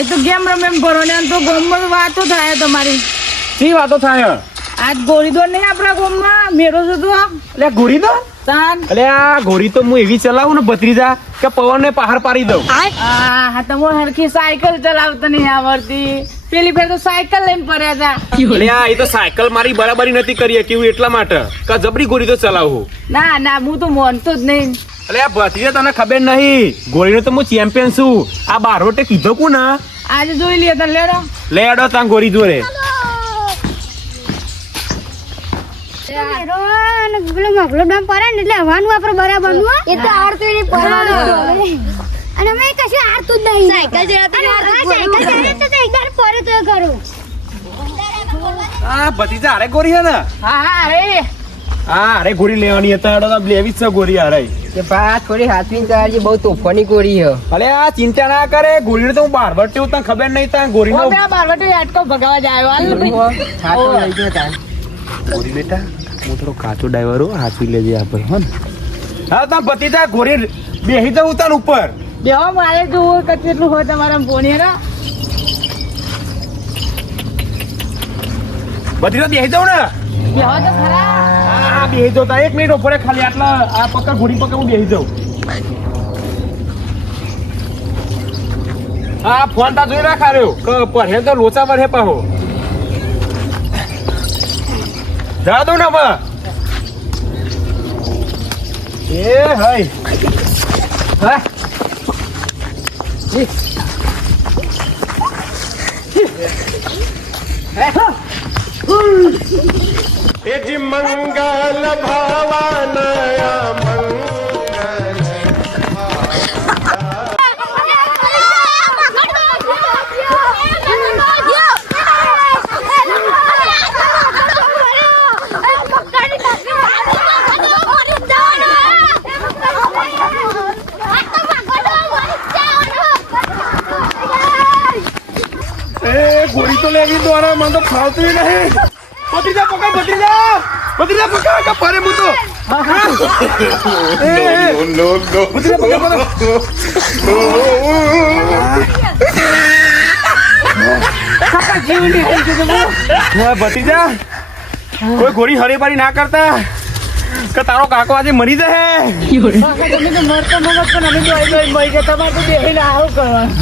એ તો ગેમ રમે એમ ભરો ને તો ગોમમાં વાતો થાય તમારી. શી વાતો થાય? આજ ગોળીદોર નહીં આપણા ગામમાં? મેળો તો એટલે ઘોરી દો તાન. એટલે આ ઘોરી તો હું એવી ચલાવું ને ભત્રીજા કે પવન ને પહાડ પાડી દઉં. આ હા તમે હરખી સાયકલ ચલાવતા નહીં આવડતી પેલી ફેર તો સાયકલ લઈને પડ્યા હતા. એ તો સાયકલ મારી બરાબરી નથી કરી કેવું એટલા માટે. કે જબરી ઘોરી તો ચલાવું. ના ના હું તો માનતો જ નહીં. એટલે આ ભત્રીજા તને ખબર નહીં. ઘોરીનો તો હું ચેમ્પિયન છું. આ બારવટે કીધો કુ ને આજે જોઈ લઈએ તને લેડો. લેડો ત્યાં ઘોરી જોડે. પેલો મગલો ડમ પડે ને એટલે હવાનું આપણે બરાબરનું હો. એ તો હારતું નહીં પડવાનું. અને અમે કશું હારતું જ નહીં. સાયકલ સાયકલ ચલાવે તો તો એકવાર પડે તો ખરું. આ ભત્રીજા અરે ગોરી હે ને? હા હા અરે હા અરે ગોરી લેવાની હતા લેવી જ છે ગોરી અરે કે બા થોડી હાથવી બહુ તોફાની કોરી હે અલે આ ચિંતા ના કરે ગોરીને તો હું બારવટી તને ખબર નહીં ત્યાં ગોરીનો ઓ પેલા બારવટી આટકો ભગાવા જાય હાલ. હાથો લઈ ગયો તાન ગોરી બેટા હું થોડો કાચો ડ્રાઈવર હું લેજે આપણે હો ને. હા તમે ભત્રીજા ગોરી બેહી જવું તાન ઉપર. બેહો મારે જોવું કે કેટલું હોય તમારા ફોન હેરા ભત્રીજા બેહી દઉં ને. બેહો તો ખરા. હા હા બેહી જાવ તા એક મિનિટ ઉપર ખાલી, આટલા, આ પકડ ઘોડી પકડ હું બેહી જાઉં. હા, ફોન તા જોઈ ના આર્યો કે પરહે તો લોચા પર હે પાહો. જા દો ને બા એ, હઈ. હા? यजि એજ મંગલ ભાવાનયા મંગલ ગોળી તો લેવી દ્વારા મને તો ફાવતી નહીં. ભત્રીજા પકડ ભત્રીજા! ભત્રીજા પકડ કા પરે હું? તો એ, એ, ભત્રીજા પકડ પકડ હા, ભત્રીજા? કોઈ ગોળી હરેબારી ના કરતા? કે તારો કાકો આજે મરી જશે? તમે તો મરતો મગજ પણ અમે દોઈ દોઈ મરી ગયા તમારે તો બેહીને આવું કરવાનું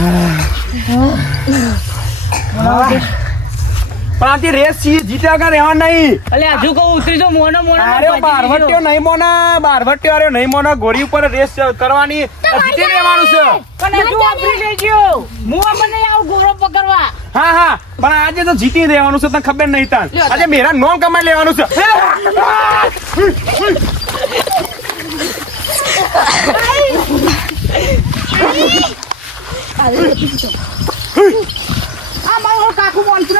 પણ આથી રેસ છીએ જીત્યા વગર રહેવા નહીં. અલે હજુ કહું ઉતરી જો મોનો મોનો અરે બારવટ્યો નહીં મોના બારવટ્યો અરે નહીં મોના ગોળી ઉપર રેસ કરવાની જીતી રહેવાનું છે. પણ હજુ વાપરી લેજો. હું મને આવું ગોરો પકડવા. હા હા પણ આજે તો જીતી રહેવાનું છે તને ખબર નહીં તાન. આજે મેરા નોમ કમાઈ લેવાનું છે. આ મારો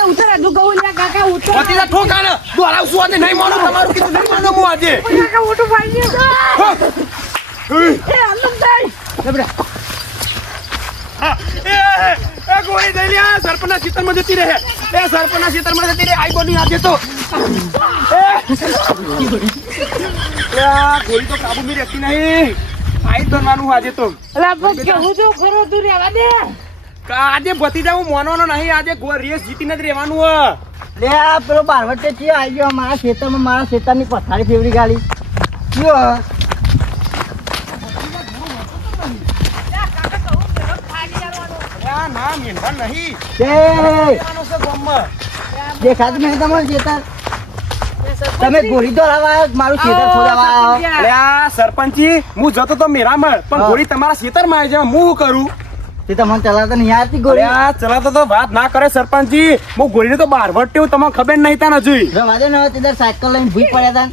કાકુ ઉતર હજુ કહું લ્યા કાકા ઉતર. પતિના ઠોકાને. દોરાવશું આજે નહીં માનો તમારું કીધું નહીં માનો હું આજે. કાકા ઓટો ગયો હા. એ આનંદ થાય હા. એ, ગોળી દઈ લ્યા સરપંચના ખેતરમાં જતી રહે. એ જતી રહે. આઈ આજે તો. આ ગોળી તો કાબુ માં રહેતી નહીં. આઈ ધરવાનું આજે તો. એટલે કેવું જો ખરો તું રહેવા દે. આજે ભતીજા હું મોનવાનો નહીં આજે રેસ જીતીને જ રહેવાનું હ. લે આ પેલો બારવટે છે આવી ગયો મારા ખેતરમાં મારા ખેતરની પથારી ફેવરી ગાડી ગામમાં. દેખાતું નહીં તમારું ખેતર? તમે ગોળી લાવવા મારું ખેતર આવ્યો. સરપંચી. હું જતો તો મેરામણ પણ ગોળી તમારા ખેતરમાં આવી જાય હું કરું? તે તમને ચલાવતા નહીં આવતી ગોળી. આ ચલાતો તો વાત ના કરે સરપંચજી. હું ગોળીને તો બાર વટ્યું તમને ખબર નહીં તાન હજુ. રવા દે ને હવે દર સાયકલ લઈને ભૂઈ પડ્યા હતા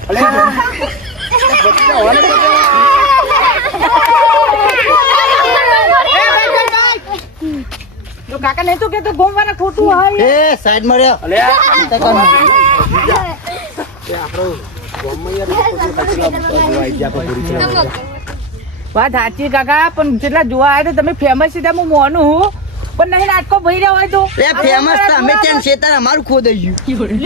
કાકા નહીં તો કે તો ગોમવાના ખોટું હોય. એ સાઈડમાં રહ્યો. અલે. આ તે કોણ? વાત સાચી કાકા પણ જેટલા જોવા આવ્યા તો તમે ફેમસ છે હું મોનું હું. પણ નહીં નાટકો ભરી રહ્યા હોય તો. એ ફેમસ તમે ત્યાં ખેતર અમારું ખોદાઈ ગયું ફેમસ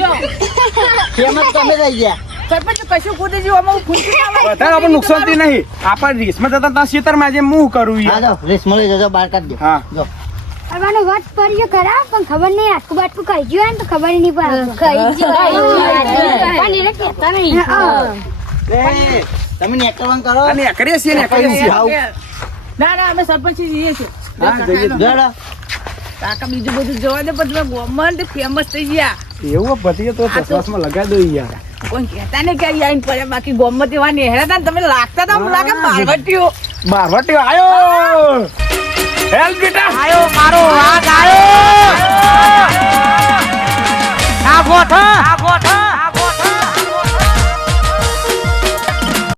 ફેમસ તમે રહી ગયા. સરપંચ કશું કૂદી જેવું અમારું હોય. વધારે આપણને નુકસાનથી નહીં. આપણે રેસમાં જતા ત્યાં આજે હું કરું હા જો રેસ મળી જજો બાર કાઢ દો. હા. જો. કરવાનો વાત પડ્યો ખરા પણ ખબર નહીં આટકું બાટકું કહી ગયું ને તો ખબર નહીં પડે. પણ કહેતા નહીં. તમે નેકરવાન કરો? અને કરીએ છીએ ને કરીએ છીએ. આવું. ના ના અમે સરપંચ જઈએ છીએ. હા, જઈએ. જરા. કાકા બીજું બધું જોવા દે પણ તમે ગોમન ફેમસ થઈ ગયા. એવું પતિએ તો ચશ્માસમાં લગાવી દો યાર. કોઈ કહેતા નહીં કે અહીંયા આવીને બાકી ગોમત એવા નેહરા હતા તમે લાગતા હતા લાગે મારવટીઓ બારવટી આયો! હેલ્પ બેટા! આયો મારો વાઘ આયો. આ ગોઠા આ ગોઠા